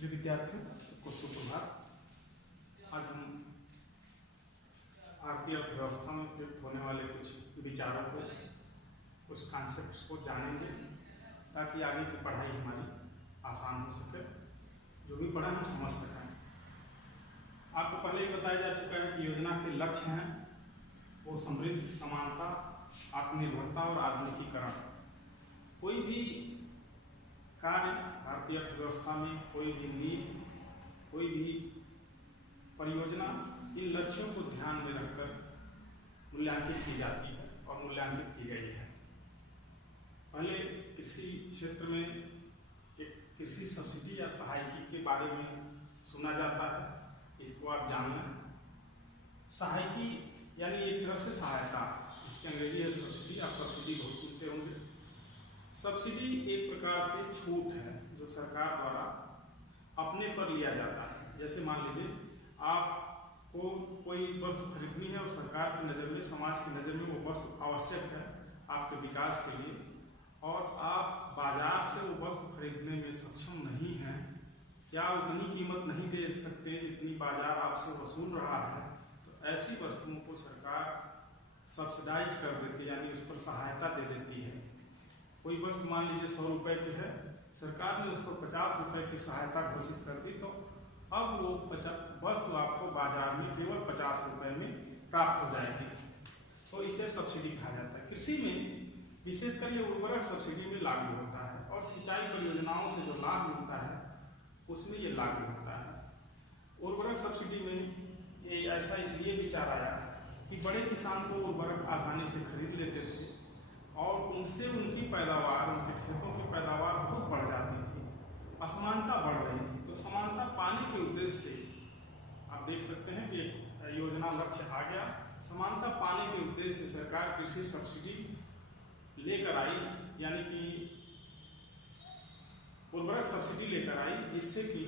प्रिय विद्यार्थियों, सबको सुप्रभात। आज हम भारतीय अर्थव्यवस्था में प्रयुक्त होने वाले कुछ विचारों को, कुछ कॉन्सेप्ट्स को जानेंगे ताकि आगे की पढ़ाई हमारी आसान हो सके, जो भी पढ़ा हम समझ सकें। आपको पहले ही बताया जा चुका है कि योजना के लक्ष्य हैं वो समृद्धि, समानता, आत्मनिर्भरता और आधुनिकीकरण। कोई भी कार्य भारतीय अर्थव्यवस्था में, कोई भी नीति, कोई भी परियोजना इन लक्ष्यों को ध्यान में रखकर मूल्यांकित की जाती है और मूल्यांकित की गई है। पहले कृषि क्षेत्र में एक कृषि सब्सिडी या सहायकी के बारे में सुना जाता है, इसको आप जान लें। सहायकी यानी एक तरह से सहायता, जिसके अंग्रेजी है सब्सिडी। आप सब्सिडी बहुत सुनते होंगे। सब्सिडी एक प्रकार से छूट है जो सरकार द्वारा अपने पर लिया जाता है। जैसे मान लीजिए आपको कोई वस्तु खरीदनी है और सरकार की नज़र में, समाज की नज़र में वो वस्तु आवश्यक है आपके विकास के लिए, और आप बाजार से वो वस्तु खरीदने में सक्षम नहीं हैं या उतनी कीमत नहीं दे सकते जितनी बाजार आपसे वसूल रहा है, तो ऐसी वस्तुओं को सरकार सब्सिडाइज कर देती है, यानी उस पर सहायता दे देती है। कोई वस्तु मान लीजिए 100 रुपये की है, सरकार ने उस पर 50 रुपये की सहायता घोषित कर दी, तो अब वो वस्तु आपको बाजार में केवल 50 रुपये में प्राप्त हो जाएगी, तो इसे सब्सिडी कहा जाता है। कृषि में विशेषकर ये उर्वरक सब्सिडी में लागू होता है, और सिंचाई परियोजनाओं से जो लाभ मिलता है उसमें ये लागू होता है। उर्वरक सब्सिडी में ये ऐसा इसलिए विचार आया कि बड़े किसान तो उर्वरक आसानी से खरीद लेते थे और उनसे उनकी पैदावार, उनके खेतों की पैदावार बहुत बढ़ जाती थी, असमानता बढ़ रही थी। तो समानता पाने के उद्देश्य से आप देख सकते हैं कि योजना लक्ष्य आ गया। समानता पाने के उद्देश्य से सरकार कृषि सब्सिडी लेकर आई, यानी कि उर्वरक सब्सिडी लेकर आई, जिससे कि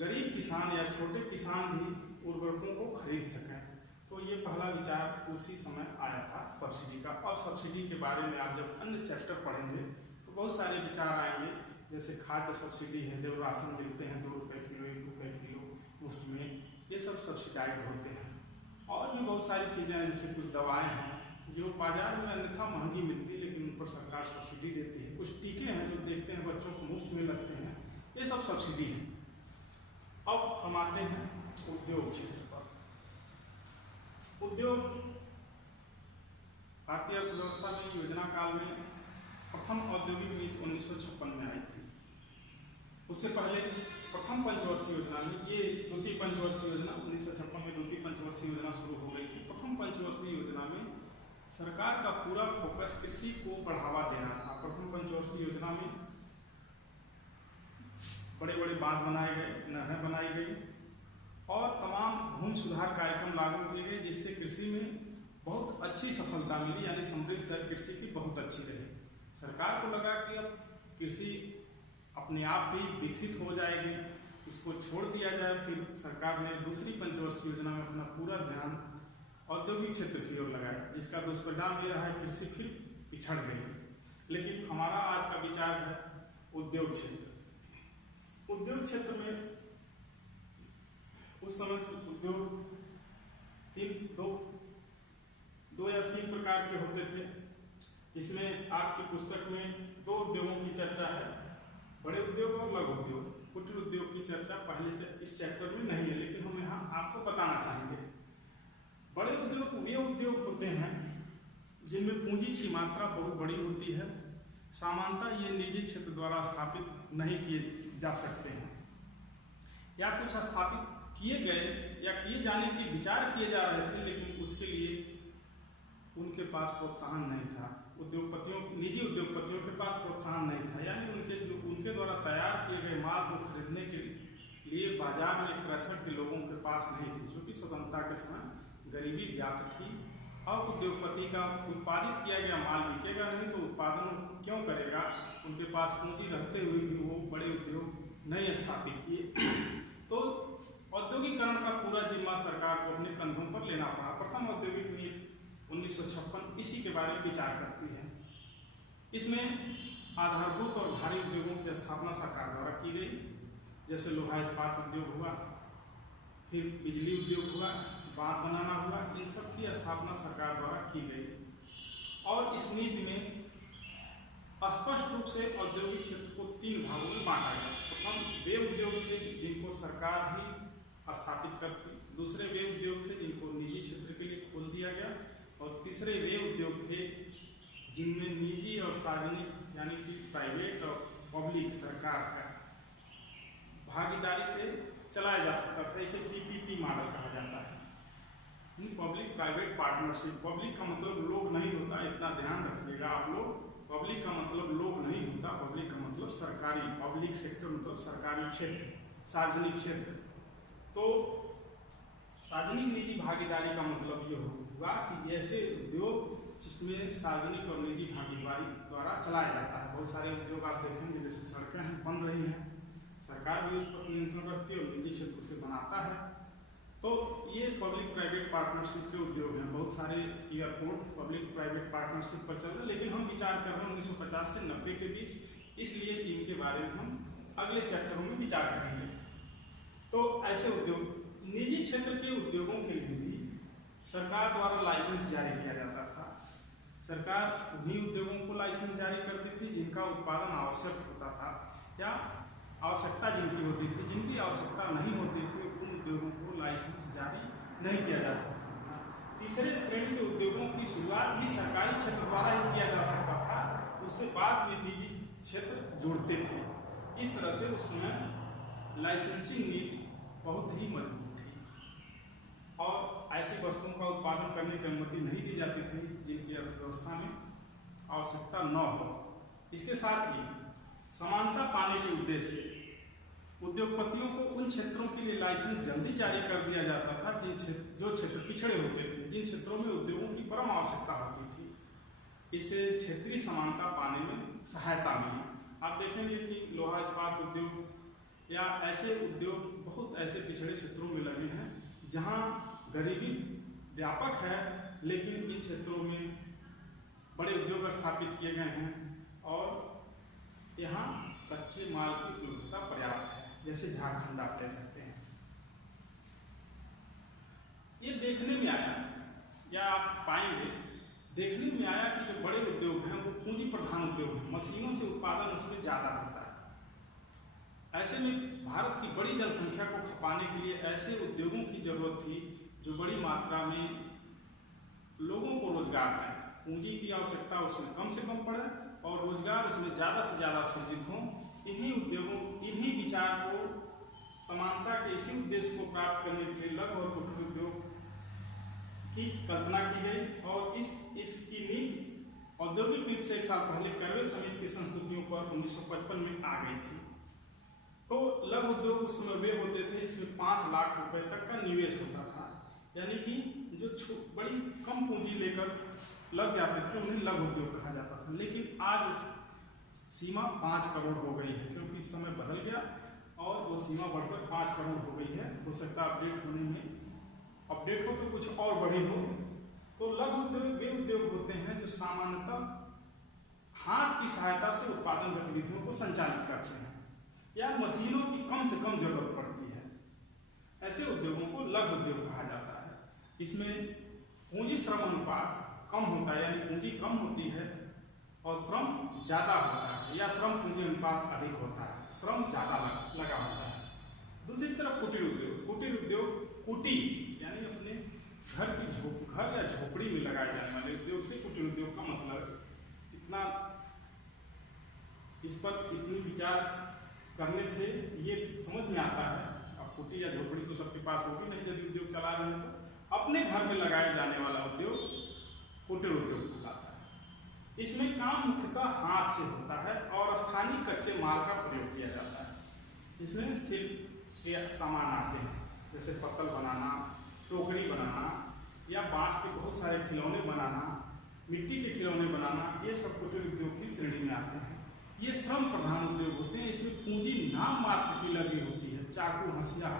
गरीब किसान या छोटे किसान भी उर्वरकों को खरीद सकें। तो ये पहला विचार उसी समय आया था सब्सिडी का। अब सब्सिडी के बारे में आप जब अन्य चैप्टर पढ़ेंगे तो बहुत सारे विचार आएंगे, जैसे खाद्य सब्सिडी है, जब राशन मिलते हैं 2 रुपये किलो, 1 रुपये किलो मुफ्त में, ये सब सब्सिडाइज होते हैं। और भी बहुत सारी चीज़ें हैं, जैसे कुछ दवाएँ हैं जो बाजार में अन्यथा महंगी मिलती, लेकिन उन पर सरकार सब्सिडी देती है। कुछ टीके हैं जो देखते हैं बच्चों को मुफ्त में लगते हैं, ये सब सब्सिडी है। अब हम आते हैं उद्योग क्षेत्र पर। उद्योग भारतीय अर्थव्यवस्था में योजना काल में प्रथम औद्योगिक नीति 1956 में आई थी। उससे पहले प्रथम पंचवर्षीय योजना में, ये द्वितीय पंचवर्षीय योजना 1956 में द्वितीय पंचवर्षीय योजना शुरू हो गई थी। प्रथम पंचवर्षीय योजना में सरकार का पूरा फोकस कृषि को बढ़ावा देना था। प्रथम पंचवर्षीय योजना में बड़े बड़े बांध बनाए गए, नहरें बनाई गई और तमाम भूमि सुधार कार्यक्रम लागू किए गए, जिससे कृषि में बहुत अच्छी सफलता मिली, यानी समृद्धि दर कृषि की बहुत अच्छी रही। सरकार को लगा कि अब कृषि अपने आप भी विकसित हो जाएगी, इसको छोड़ दिया जाए। फिर सरकार ने दूसरी पंचवर्षीय योजना में अपना पूरा ध्यान औद्योगिक क्षेत्र की ओर लगाया, जिसका दुष्परिणाम ये रहा है कृषि फिर पिछड़ गई। लेकिन हमारा आज का विचार है उद्योग क्षेत्र। उद्योग क्षेत्र में उस समय उद्योग दो या तीन प्रकार के होते थे। इसमें आपकी पुस्तक में 2 उद्योगों की चर्चा है, बड़े उद्योग और लघु उद्योग। कुटीर उद्योग की चर्चा पहले इस चैप्टर में नहीं है, लेकिन हम यहाँ आपको बताना चाहेंगे। बड़े उद्योग वे उद्योग होते हैं जिनमें पूंजी की मात्रा बहुत बड़ी होती है। सामान्यतः ये निजी क्षेत्र द्वारा स्थापित नहीं किए जा सकते हैं, या कुछ स्थापित किए गए या किए जाने के विचार किए जा रहे थे, लेकिन उसके लिए उनके पास प्रोत्साहन नहीं था। निजी उद्योगपतियों के पास प्रोत्साहन नहीं था, यानी उनके द्वारा तैयार किए गए माल को खरीदने के लिए बाजार में प्रेशर के लोगों के पास नहीं थी, क्योंकि स्वतंत्रता के समय गरीबी व्याप्त थी। अब उद्योगपति का उत्पादित किया गया माल बिकेगा नहीं, तो उत्पादन क्यों करेगा? उनके पास पूंजी रहते हुए भी वो बड़े उद्योग नहीं स्थापित किए। तो औद्योगिकरण का पूरा जिम्मा सरकार को अपने कंधों पर लेना पड़ा। प्रथम औद्योगिक नीति 1956 इसी के बारे में विचार करती है। इसमें आधारभूत और भारी उद्योगों की स्थापना सरकार द्वारा की गई। जैसे लोहा इस्पात उद्योग हुआ, फिर बिजली उद्योग हुआ, बांध बनाना हुआ, इन सब की स्थापना सरकार द्वारा की गई। और इस नीति में स्पष्ट रूप से औद्योगिक क्षेत्र को 3 भागों में बांटा गया। प्रथम वे उद्योग थे जिनको सरकार ही स्थापित करती, दूसरे वे उद्योग थे जिनको निजी क्षेत्र के लिए खोल दिया गया, और तीसरे वे उद्योग थे जिनमें निजी और सार्वजनिक यानी कि प्राइवेट और पब्लिक सरकार का भागीदारी से चलाया जा सकता था। इसे PPP मॉडल कहा जाता है, पब्लिक प्राइवेट पार्टनरशिप। पब्लिक का मतलब लोग नहीं होता, इतना ध्यान रखिएगा आप लोग। पब्लिक का मतलब लोग नहीं होता, पब्लिक का मतलब सरकारी, पब्लिक सेक्टर मतलब सरकारी क्षेत्र, सार्वजनिक क्षेत्र। तो सार्वजनिक निजी भागीदारी का मतलब ये होगा कि ऐसे उद्योग जिसमें सार्वजनिक और निजी भागीदारी द्वारा चलाया जाता है। बहुत सारे उद्योग आप देखेंगे, जैसे सड़कें हैं बन रही हैं, सरकार भी उस पर नियंत्रण रखती है और निजी क्षेत्र से बनाता है। तो ये पब्लिक प्राइवेट पार्टनरशिप के उद्योग हैं। बहुत सारे एयरपोर्ट पब्लिक प्राइवेट पार्टनरशिप पर चल रहे हैं, लेकिन हम विचार कर रहे हैं 1950 से 90 के बीच, इसलिए इनके बारे में हम अगले चैप्टरों में विचार करेंगे। तो ऐसे उद्योग, निजी क्षेत्र के उद्योगों के लिए भी सरकार द्वारा लाइसेंस जारी किया जाता था। सरकार उन्हीं उद्योगों को लाइसेंस जारी करती थी जिनका उत्पादन आवश्यक होता था या आवश्यकता जिनकी होती थी। जिनकी आवश्यकता नहीं होती थी उन उद्योगों को लाइसेंस जारी नहीं किया जा सकता था। तीसरे श्रेणी के उद्योगों की शुरुआत भी सरकारी क्षेत्र द्वारा ही किया जा सकता था, उससे बाद में निजी क्षेत्र जुड़ते थे। इस तरह से उस समय लाइसेंसिंग नीति बहुत ही मजबूत थी और ऐसी वस्तुओं का उत्पादन करने की अनुमति नहीं दी जाती थी जिनकी अर्थव्यवस्था में आवश्यकता न हो। इसके साथ ही समानता पाने के उद्देश्य से उद्योगपतियों को उन क्षेत्रों के लिए लाइसेंस जल्दी जारी कर दिया जाता था जो क्षेत्र पिछड़े होते थे, जिन क्षेत्रों में उद्योगों की परम आवश्यकता होती थी। इससे क्षेत्रीय समानता पाने में सहायता मिली। आप देखेंगे कि लोहा इस्पात उद्योग या ऐसे उद्योग बहुत ऐसे पिछड़े क्षेत्रों में लगे हैं जहां गरीबी व्यापक है, लेकिन इन क्षेत्रों में बड़े उद्योग स्थापित किए गए हैं और यहाँ कच्चे माल की उपलब्धता पर्याप्त है। जैसे झारखंड आप ले सकते हैं। ये देखने में आया या आप पाएंगे, देखने में आया कि जो बड़े उद्योग हैं वो पूंजी प्रधान उद्योग हैं, मशीनों से उत्पादन उसमें ज्यादा होता है। ऐसे में भारत की बड़ी जनसंख्या को खपाने के लिए ऐसे उद्योगों की जरूरत थी जो बड़ी मात्रा में लोगों को रोजगार दें। पूंजी की आवश्यकता उसमें कम से कम पड़े और रोजगार उसमें ज्यादा से ज्यादा सृजित हो। इन्हीं उद्योगों, इन्हीं विचार को, समानता के इसी उद्देश्य को प्राप्त करने के लिए लघु और कुटीर उद्योग की कल्पना की गई और इसकी नीति औद्योगिक नीति से 1 साल पहले करवे समिति की संस्तुतियों पर 1955 में आ गई थी। तो लघु उद्योग उस समय वे होते थे इसमें 5 लाख रुपए तक का निवेश होता था, यानी कि जो बड़ी कम पूंजी लेकर लग जाते थे उन्हें लघु उद्योग कहा जाता था। लेकिन आज उस सीमा 5 करोड़ हो गई है, क्योंकि इस समय बदल गया और वो सीमा बढ़कर 5 करोड़ हो गई है। हो सकता है अपडेट होने में अपडेट हो तो कुछ और बड़ी हो। तो लघु उद्योग वे उद्योग होते हैं जो सामान्यतः हाथ की सहायता से उत्पादन गतिविधियों को संचालित करते हैं या मशीनों की कम से कम जरूरत पड़ती है। ऐसे उद्योगों को लघु उद्योग कहा जाता है। इसमें पूंजी श्रम अनुपात कम होता है, यानी पूंजी कम होती है और श्रम ज्यादा होता है, या श्रम पूंजी अनुपात अधिक होता है, श्रम ज्यादा लगा होता है। दूसरी तरफ कुटीर उद्योग कुटी यानी अपने घर या झोपड़ी में लगाए जाने वाले उद्योग से कुटीर उद्योग का मतलब। इतना इस पर इतनी विचार करने से ये समझ में आता है। अब कुटी या झोपड़ी तो सबके पास होगी नहीं, यदि उद्योग चला रहे हैं तो अपने घर में लगाए जाने वाला उद्योग कुटीर उद्योग कहलाता है। इसमें काम मुख्यतः हाथ से होता है और स्थानीय कच्चे माल का प्रयोग किया जाता है। इसमें शिल्प के सामान आते हैं, जैसे पत्तल बनाना, टोकरी बनाना या बांस के बहुत सारे खिलौने बनाना, मिट्टी के खिलौने बनाना, ये सब कुटीर उद्योग की श्रेणी में आते हैं। ये श्रम प्रधान उद्योग होते हैं। इसमें पूंजी नाम मात्र की लगी होती है, चाकू, हंसिया,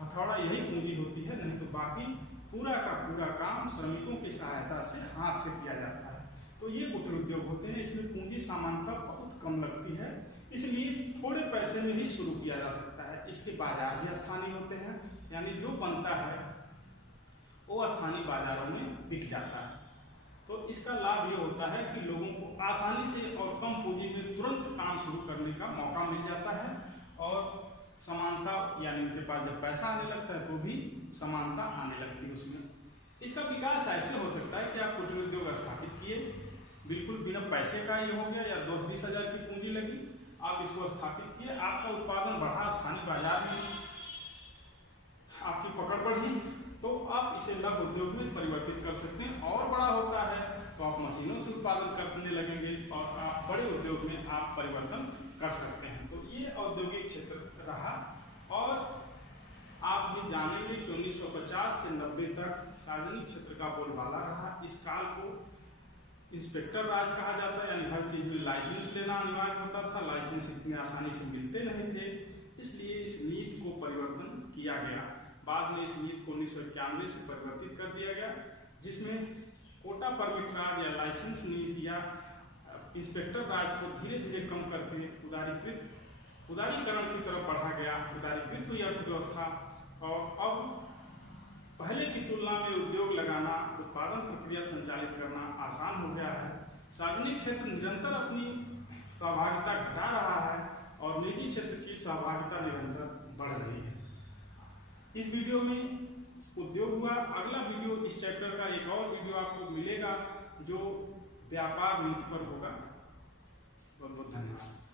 हथौड़ा यही पूंजी होती है, नहीं तो बाकी पूरा का पूरा काम श्रमिकों की सहायता से हाथ से किया जाता है। तो ये कुटीर उद्योग होते हैं। इसमें पूंजी सामान्यतः बहुत कम लगती है, इसलिए थोड़े पैसे में ही शुरू किया जा सकता है। इसके बाजार भी स्थानीय होते हैं, यानी जो बनता है वो स्थानीय बाजारों में बिक जाता है। तो इसका लाभ ये होता है कि लोगों को आसानी से और कम पूंजी में तुरंत काम शुरू करने का मौका मिल जाता है और समानता, यानी उनके पास जब पैसा आने लगता है तो भी समानता आने लगती है उसमें। इसका विकास ऐसे हो सकता है कि आप कुटीर उद्योग स्थापित किए, बिल्कुल बिना पैसे का ये हो गया, या 10-20 हज़ार की पूंजी लगी, आप इसको स्थापित किए, आपका उत्पादन बढ़ा, स्थानीय बाजार में आपकी पकड़ बढ़ी, तो आप इसे लघु उद्योग में परिवर्तित कर सकते हैं। और बड़ा होता है तो आप मशीनों से उत्पादन करने लगेंगे और आप बड़े उद्योग में आप परिवर्तन कर सकते हैं। तो ये औद्योगिक क्षेत्र रहा। और आप भी जानेंगे कि 1950 से 90 तक सार्वजनिक क्षेत्र का बोलबाला रहा। इस काल को इंस्पेक्टर राज कहा जाता है, यानी हर चीज में लाइसेंस लेना अनिवार्य होता था। लाइसेंस इतनी आसानी से मिलते नहीं थे, इसलिए इस नीति को परिवर्तन किया गया। बाद में इस नीति को 1991 से परिवर्तित कर दिया गया, जिसमें कोटा परमिट राज या लाइसेंस नीति या इंस्पेक्टर राज को धीरे धीरे कम करके उदारीकरण की तरफ बढ़ा गया। उदारीकृत हुई अर्थव्यवस्था और अब पहले की तुलना में उद्योग लगाना, उत्पादन प्रक्रिया संचालित करना आसान हो गया है। सार्वजनिक क्षेत्र निरंतर अपनी सहभागिता घटा रहा है और निजी क्षेत्र की सहभागिता निरंतर बढ़ रही है। इस वीडियो में उद्योग हुआ। अगला वीडियो इस चैप्टर का एक और वीडियो आपको मिलेगा जो व्यापार नीति पर होगा। बहुत बहुत धन्यवाद।